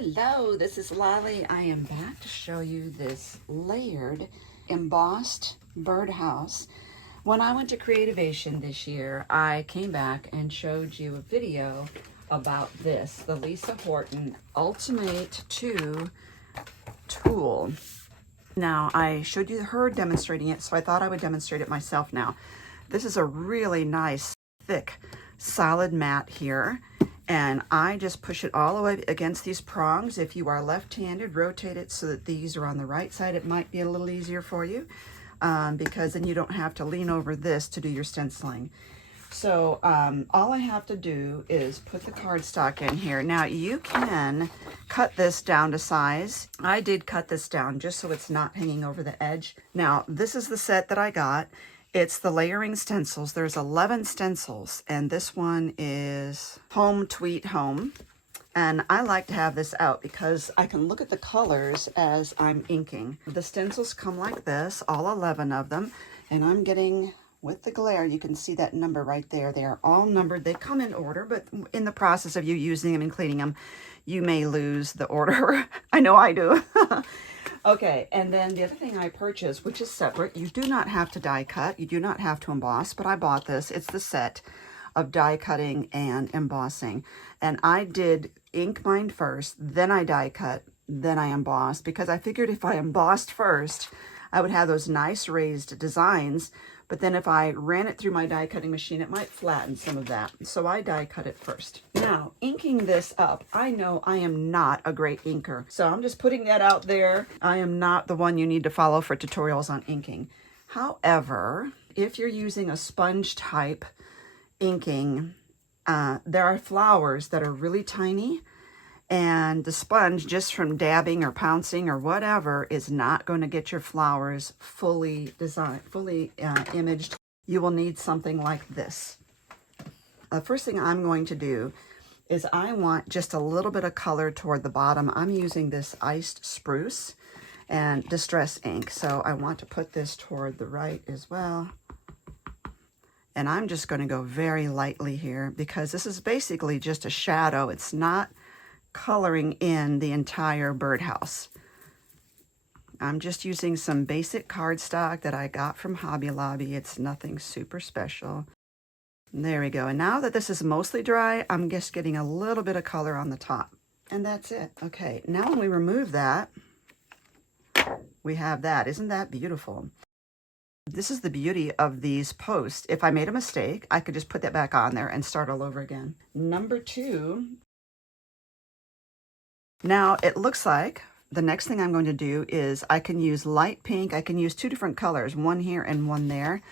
Hello, this is Lolly. I am back to show you this layered embossed birdhouse. When I went to Creativation this year, I came back and showed you a video about this, the Lisa Horton ulti-mate 2 tool. Now, I showed you her demonstrating it, so I thought I would demonstrate it myself now. This is a really nice, thick, solid mat here. And I just push it all the way against these prongs. If you are left-handed, rotate it so that these are on the right side. It might be a little easier for you because then you don't have to lean over this to do your stenciling. So all I have to do is put the cardstock in here. Now you can cut this down to size. I did cut this down just so it's not hanging over the edge. Now this is the set that I got. It's the layering stencils. There's 11 stencils, and this one is Home Tweet Home. And I like to have this out because I can look at the colors as I'm inking. The stencils come like this, all 11 of them, and I'm getting, with the glare, you can see that number right there. They are all numbered. They come in order, but in the process of you using them and cleaning them, you may lose the order. I know I do. Okay, and then the other thing I purchased, which is separate, you do not have to die cut, you do not have to emboss, but I bought this. It's the set of die cutting and embossing. And I did ink mine first, then I die cut, then I embossed, because I figured if I embossed first, I would have those nice raised designs, but then if I ran it through my die cutting machine, it might flatten some of that. So I die cut it first. Now, inking this up, I know I am not a great inker. So I'm just putting that out there. I am not the one you need to follow for tutorials on inking. However, if you're using a sponge type inking, there are flowers that are really tiny, and the sponge, just from dabbing or pouncing or whatever, is not going to get your flowers fully designed, fully imaged. You will need something like this. The first thing I'm going to do is I want just a little bit of color toward the bottom. I'm using this iced spruce and distress ink, so I want to put this toward the right as well. And I'm just going to go very lightly here because this is basically just a shadow. It's not coloring in the entire birdhouse. I'm just using some basic cardstock that I got from Hobby Lobby. It's nothing super special. There we go. And now that this is mostly dry, I'm just getting a little bit of color on the top. And that's it. Okay, now when we remove that, we have that. Isn't that beautiful? This is the beauty of these posts. If I made a mistake, I could just put that back on there and start all over again. Number 2. Now it looks like the next thing I'm going to do is I can use light pink. I can use 2 different colors, one here and one there.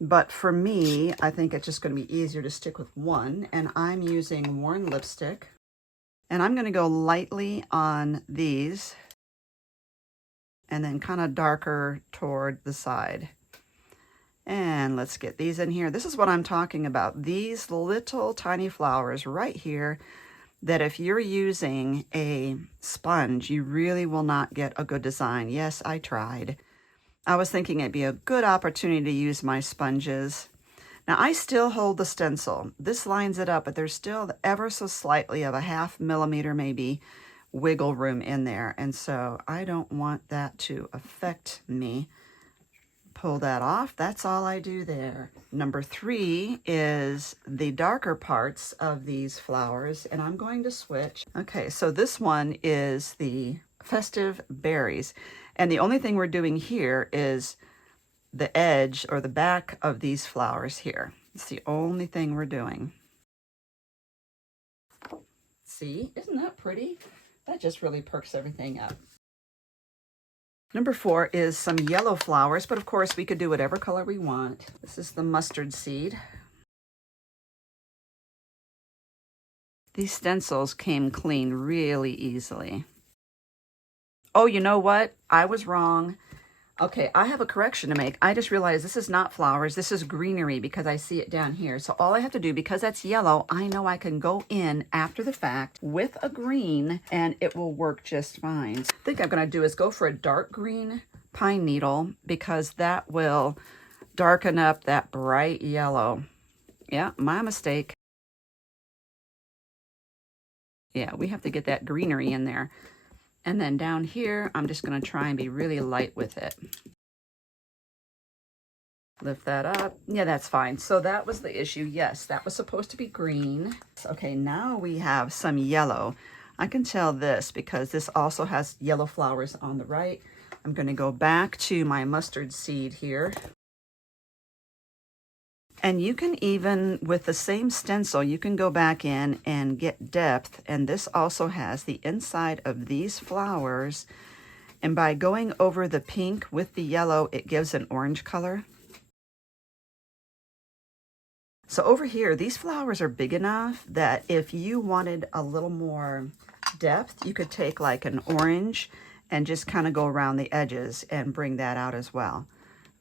But for me, I think it's just going to be easier to stick with one. And I'm using Worn lipstick. And I'm going to go lightly on these and then kind of darker toward the side. And let's get these in here. This is what I'm talking about. These little tiny flowers right here, that if you're using a sponge, you really will not get a good design. Yes, I tried. I was thinking it'd be a good opportunity to use my sponges. Now, I still hold the stencil. This lines it up, but there's still ever so slightly of a 0.5 millimeter maybe wiggle room in there. And so I don't want that to affect me. Pull that off. That's all I do there. Number 3 is the darker parts of these flowers, and I'm going to switch. Okay, so this one is the festive berries, and the only thing we're doing here is the edge or the back of these flowers here. It's the only thing we're doing. See, isn't that pretty? That just really perks everything up. Number 4 is some yellow flowers, but of course we could do whatever color we want. This is the mustard seed. These stencils came clean really easily. Oh, you know what? I was wrong. Okay, I have a correction to make. I just realized this is not flowers. This is greenery because I see it down here. So all I have to do, because that's yellow, I know I can go in after the fact with a green and it will work just fine. I think I'm going to do is go for a dark green pine needle because that will darken up that bright yellow. Yeah, my mistake. Yeah, we have to get that greenery in there. And then down here, I'm just going to try and be really light with it. Lift that up. Yeah, that's fine. So that was the issue. Yes, that was supposed to be green. Okay, now we have some yellow. I can tell this because this also has yellow flowers on the right. I'm going to go back to my mustard seed here. And you can even, with the same stencil, you can go back in and get depth. And this also has the inside of these flowers. And by going over the pink with the yellow, it gives an orange color. So over here, these flowers are big enough that if you wanted a little more depth, you could take like an orange and just kind of go around the edges and bring that out as well.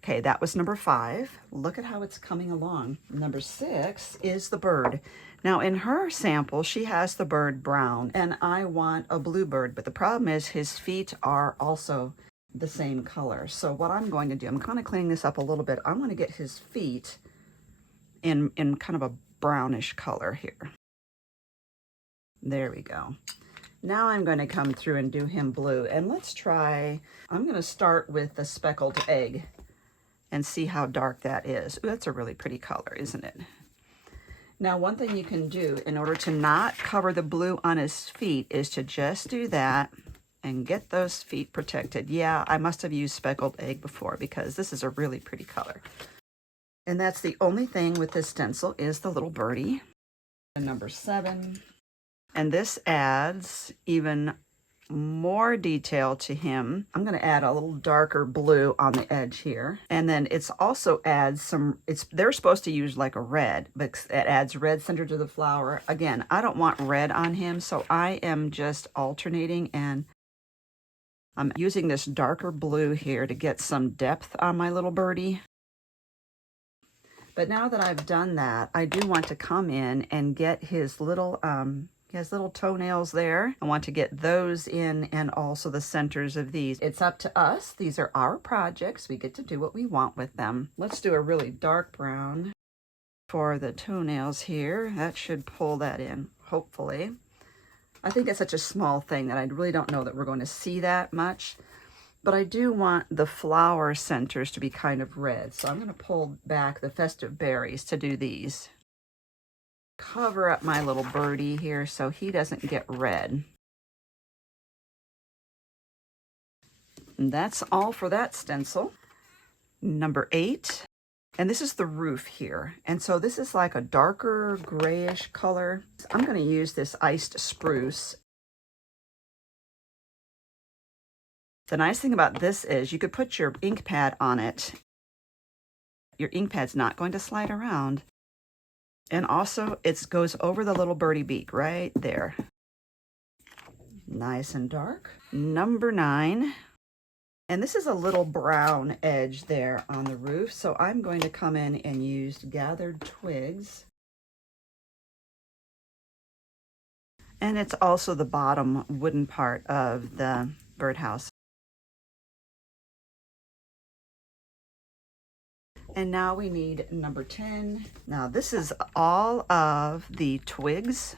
Okay, that was number 5. Look at how it's coming along. Number 6 is the bird. Now in her sample, she has the bird brown, and I want a blue bird, but the problem is his feet are also the same color. So what I'm going to do, I'm kind of cleaning this up a little bit. I'm going to get his feet in kind of a brownish color here. There we go. Now I'm going to come through and do him blue. And let's try, I'm going to start with the speckled egg and see how dark that is. Ooh, that's a really pretty color, isn't it? Now, one thing you can do in order to not cover the blue on his feet is to just do that and get those feet protected. Yeah, I must have used speckled egg before because this is a really pretty color. And that's the only thing with this stencil is the little birdie. And number 7. And this adds even more detail to him. I'm going to add a little darker blue on the edge here. And then it's also adds some, they're supposed to use like a red, but it adds red center to the flower. Again, I don't want red on him, so I am just alternating, and I'm using this darker blue here to get some depth on my little birdie. But now that I've done that, I do want to come in and get his little, he has little toenails there. I want to get those in, and also the centers of these. It's up to us. These are our projects. We get to do what we want with them. Let's do a really dark brown for the toenails here. That should pull that in, hopefully. I think it's such a small thing that I really don't know that we're going to see that much. But I do want the flower centers to be kind of red. So I'm going to pull back the festive berries to do these. Cover up my little birdie here so he doesn't get red. And that's all for that stencil. Number 8. And this is the roof here. And so this is like a darker grayish color. I'm going to use this iced spruce. The nice thing about this is you could put your ink pad on it. Your ink pad's not going to slide around. And also it goes over the little birdie beak right there. Nice and dark. Number 9. And this is a little brown edge there on the roof. So I'm going to come in and use gathered twigs. And it's also the bottom wooden part of the birdhouse. And now we need number 10. Now this is all of the twigs.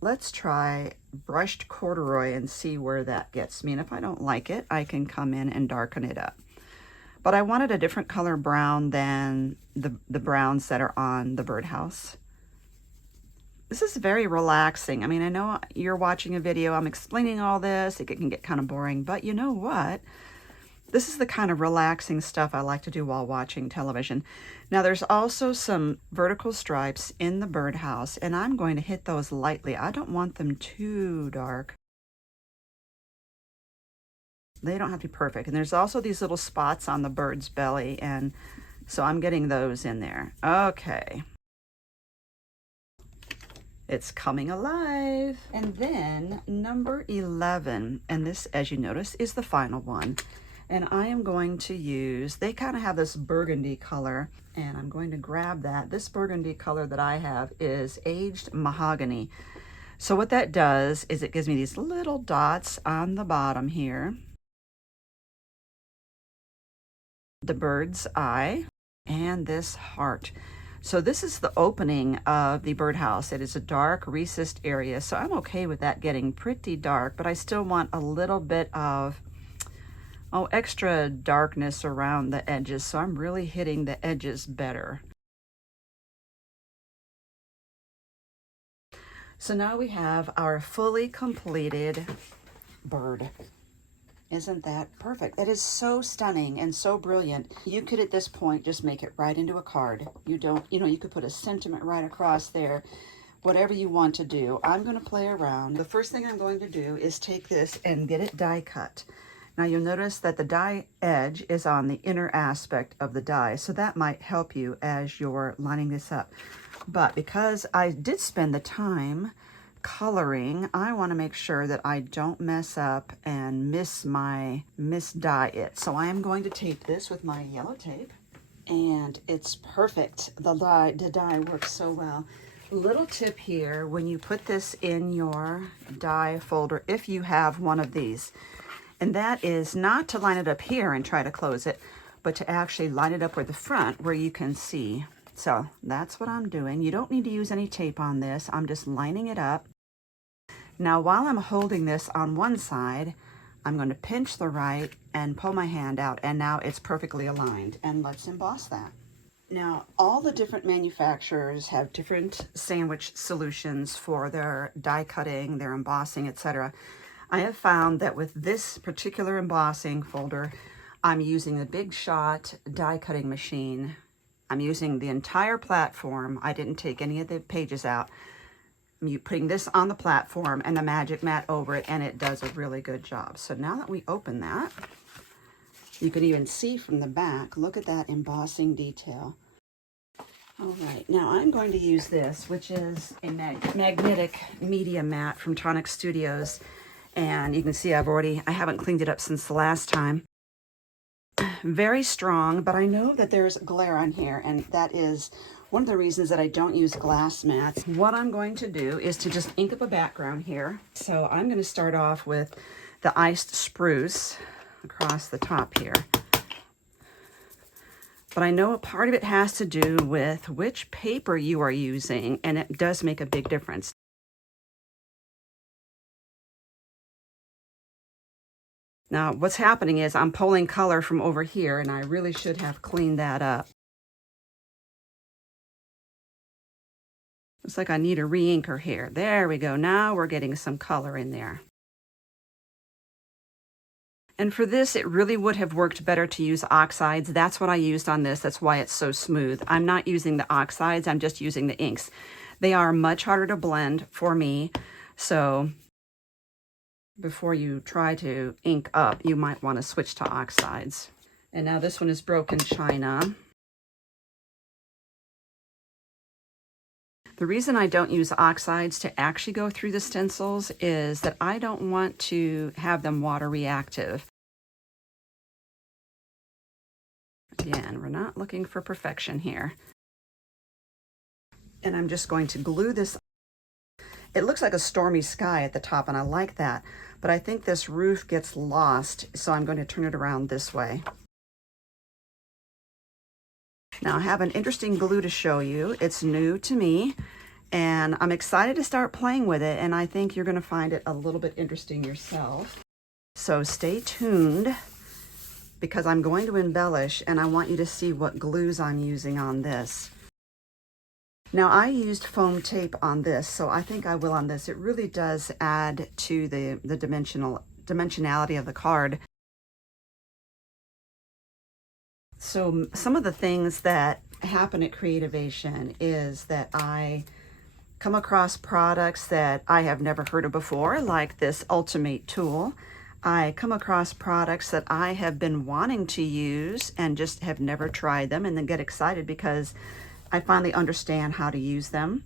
Let's try brushed corduroy and see where that gets me. And if I don't like it, I can come in and darken it up. But I wanted a different color brown than the browns that are on the birdhouse. This is very relaxing. I mean, I know you're watching a video, I'm explaining all this, it can get kind of boring, but you know what? This is the kind of relaxing stuff I like to do while watching television. Now there's also some vertical stripes in the birdhouse, and I'm going to hit those lightly. I don't want them too dark. They don't have to be perfect. And there's also these little spots on the bird's belly, and so I'm getting those in there. Okay. It's coming alive. And then number 11, and this, as you notice, is the final one. And I am going to use, they kind of have this burgundy color, and I'm going to grab that. This burgundy color that I have is aged mahogany. So what that does is it gives me these little dots on the bottom here, the bird's eye, and this heart. So this is the opening of the birdhouse. It is a dark recessed area, so I'm okay with that getting pretty dark, but I still want a little bit of extra darkness around the edges, so I'm really hitting the edges better. So now we have our fully completed bird. Isn't that perfect? It is so stunning and so brilliant. You could at this point just make it right into a card. You could put a sentiment right across there, whatever you want to do. I'm going to play around. The first thing I'm going to do is take this and get it die cut. Now you'll notice that the die edge is on the inner aspect of the die, so that might help you as you're lining this up. But because I did spend the time coloring, I want to make sure that I don't mess up and misdye it. So I am going to tape this with my yellow tape, and it's perfect. The dye works so well. Little tip here, when you put this in your die folder, if you have one of these, and that is not to line it up here and try to close it, but to actually line it up with the front where you can see. So that's what I'm doing. You don't need to use any tape on this. I'm just lining it up. Now, while I'm holding this on one side, I'm going to pinch the right and pull my hand out, and now it's perfectly aligned. And let's emboss that. Now, all the different manufacturers have different sandwich solutions for their die cutting, their embossing, etc. I have found that with this particular embossing folder, I'm using a Big Shot die cutting machine. I'm using the entire platform. I didn't take any of the pages out. I'm putting this on the platform and the magic mat over it, and it does a really good job. So now that we open that, you can even see from the back, look at that embossing detail. All right, now I'm going to use this, which is a magnetic media mat from Tonic Studios. And you can see I haven't cleaned it up since the last time. Very strong, but I know that there's glare on here, and that is one of the reasons that I don't use glass mats. What I'm going to do is to just ink up a background here. So I'm going to start off with the iced spruce across the top here. But I know a part of it has to do with which paper you are using, and it does make a big difference. Now, what's happening is I'm pulling color from over here, and I really should have cleaned that up. Looks like I need a re-inker here. There we go. Now we're getting some color in there. And for this, it really would have worked better to use oxides. That's what I used on this. That's why it's so smooth. I'm not using the oxides. I'm just using the inks. They are much harder to blend for me, so before you try to ink up, you might want to switch to oxides. And now this one is broken china. The reason I don't use oxides to actually go through the stencils is that I don't want to have them water reactive. Again, we're not looking for perfection here. And I'm just going to glue this. It looks like a stormy sky at the top, and I like that. But I think this roof gets lost, so I'm going to turn it around this way. Now I have an interesting glue to show you. It's new to me, and I'm excited to start playing with it, and I think you're going to find it a little bit interesting yourself. So stay tuned, because I'm going to embellish, and I want you to see what glues I'm using on this. Now I used foam tape on this, so I think I will on this. It really does add to the dimensionality of the card. So some of the things that happen at Creativation is that I come across products that I have never heard of before, like this ulti-mate tool. I come across products that I have been wanting to use and just have never tried them, and then get excited because I finally understand how to use them.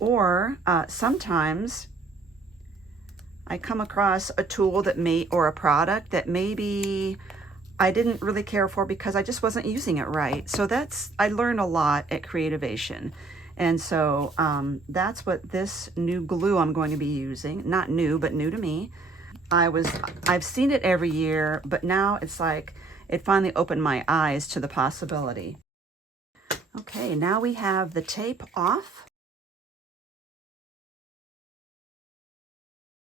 Or sometimes I come across a tool or a product that maybe I didn't really care for because I just wasn't using it right. So I learned a lot at Creativation. And so that's what this new glue I'm going to be using, not new, but new to me. I've seen it every year, but now it's like it finally opened my eyes to the possibility. Okay, now we have the tape off.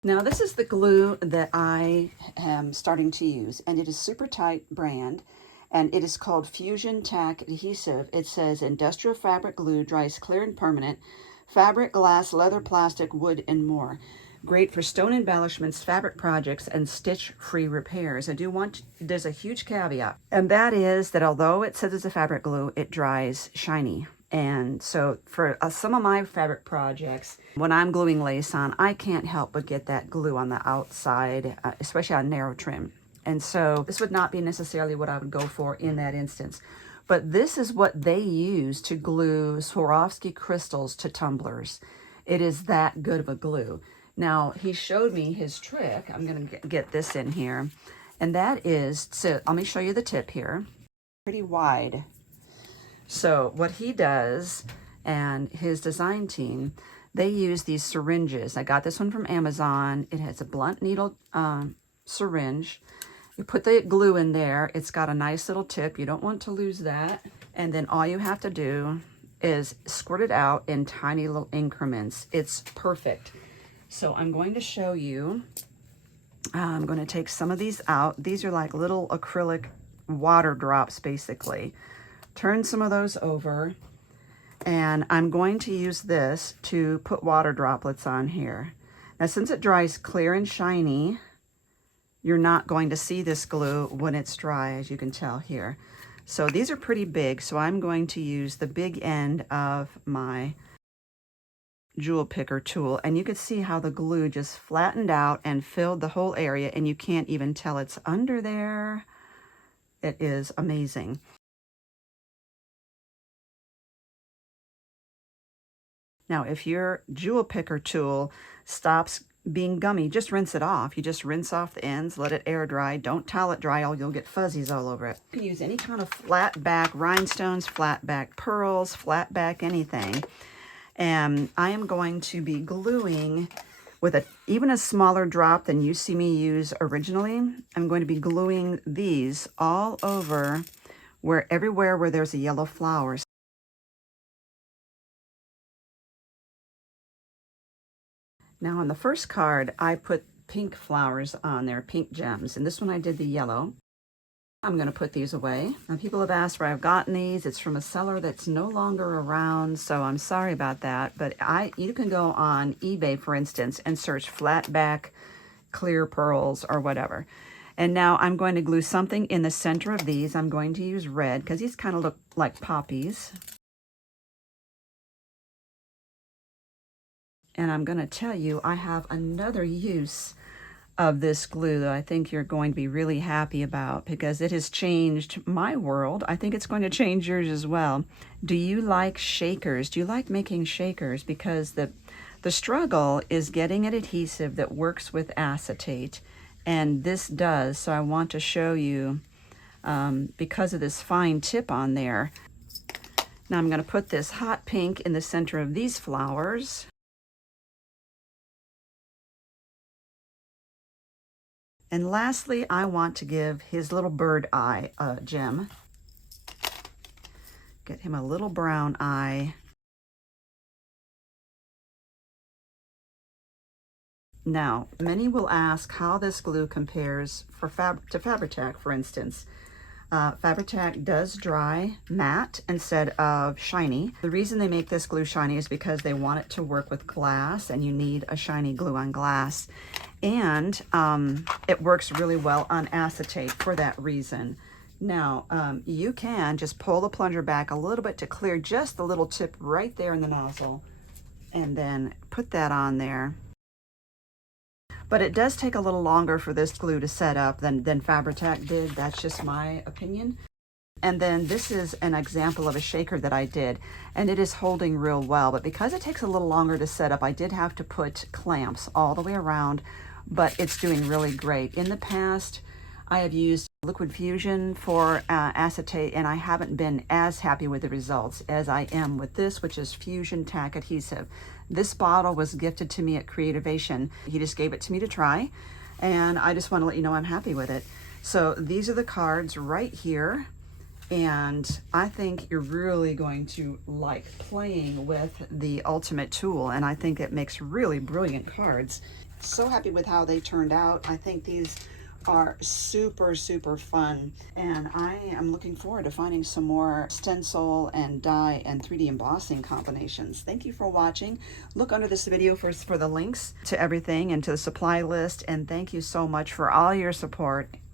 Now this is the glue that I am starting to use, and it is super tight brand, and it is called Fusion Tack Adhesive. It says industrial fabric glue, dries clear and permanent, fabric, glass, leather, plastic, wood, and more. Great for stone embellishments, fabric projects, and stitch-free repairs. There's a huge caveat, and that is that although it says it's a fabric glue, it dries shiny. And so for some of my fabric projects, when I'm gluing lace on, I can't help but get that glue on the outside, especially on narrow trim. And so this would not be necessarily what I would go for in that instance. But this is what they use to glue Swarovski crystals to tumblers. It is that good of a glue. Now, he showed me his trick. I'm going to get this in here. And that is, so let me show you the tip here. Pretty wide. So what he does, and his design team, they use these syringes. I got this one from Amazon. It has a blunt needle syringe. You put the glue in there. It's got a nice little tip. You don't want to lose that. And then all you have to do is squirt it out in tiny little increments. It's perfect. So I'm going to show you. I'm going to take some of these out. These are like little acrylic water drops, basically. Turn some of those over, and I'm going to use this to put water droplets on here. Now, since it dries clear and shiny, you're not going to see this glue when it's dry, as you can tell here. So these are pretty big, so I'm going to use the big end of my jewel picker tool, and you can see how the glue just flattened out and filled the whole area, and you can't even tell it's under there. It is amazing. Now, if your jewel picker tool stops being gummy, just rinse it off. You just rinse off the ends, let it air dry. Don't towel it dry, or you'll get fuzzies all over it. You can use any kind of flat back rhinestones, flat back pearls, flat back anything. And I am going to be gluing with even a smaller drop than you see me use originally. I'm going to be gluing these all over everywhere where there's a yellow flower. Now on the first card, I put pink flowers on there, pink gems, and this one I did the yellow. I'm going to put these away. Now, people have asked where I've gotten these. It's from a seller that's no longer around, so I'm sorry about that. But you can go on eBay, for instance, and search flat back clear pearls or whatever. And now I'm going to glue something in the center of these. I'm going to use red because these kind of look like poppies. And I'm going to tell you, I have another use of this glue that I think you're going to be really happy about because it has changed my world. I think it's going to change yours as well. Do you like shakers? Do you like making shakers? Because the struggle is getting an adhesive that works with acetate, and this does. So I want to show you because of this fine tip on there. Now I'm going to put this hot pink in the center of these flowers. And lastly, I want to give his little bird eye gem. Get him a little brown eye. Now, many will ask how this glue compares to Fabri-Tac, for instance. Fabri-Tac does dry matte instead of shiny. The reason they make this glue shiny is because they want it to work with glass, and you need a shiny glue on glass. And it works really well on acetate for that reason. Now, you can just pull the plunger back a little bit to clear just the little tip right there in the nozzle, and then put that on there. But it does take a little longer for this glue to set up than Fabri-Tac did. That's just my opinion. And then this is an example of a shaker that I did, and it is holding real well. But because it takes a little longer to set up, I did have to put clamps all the way around, but it's doing really great. In the past, I have used liquid fusion for acetate, and I haven't been as happy with the results as I am with this, which is Fusion Tack Adhesive. This bottle was gifted to me at Creativation. He just gave it to me to try, and I just want to let you know I'm happy with it. So these are the cards right here, And I think you're really going to like playing with the ultimate tool, and I think it makes really brilliant cards. So happy with how they turned out. I think these are super, super fun, and I am looking forward to finding some more stencil and die and 3D embossing combinations. Thank you for watching. Look under this video for the links to everything and to the supply list, and thank you so much for all your support.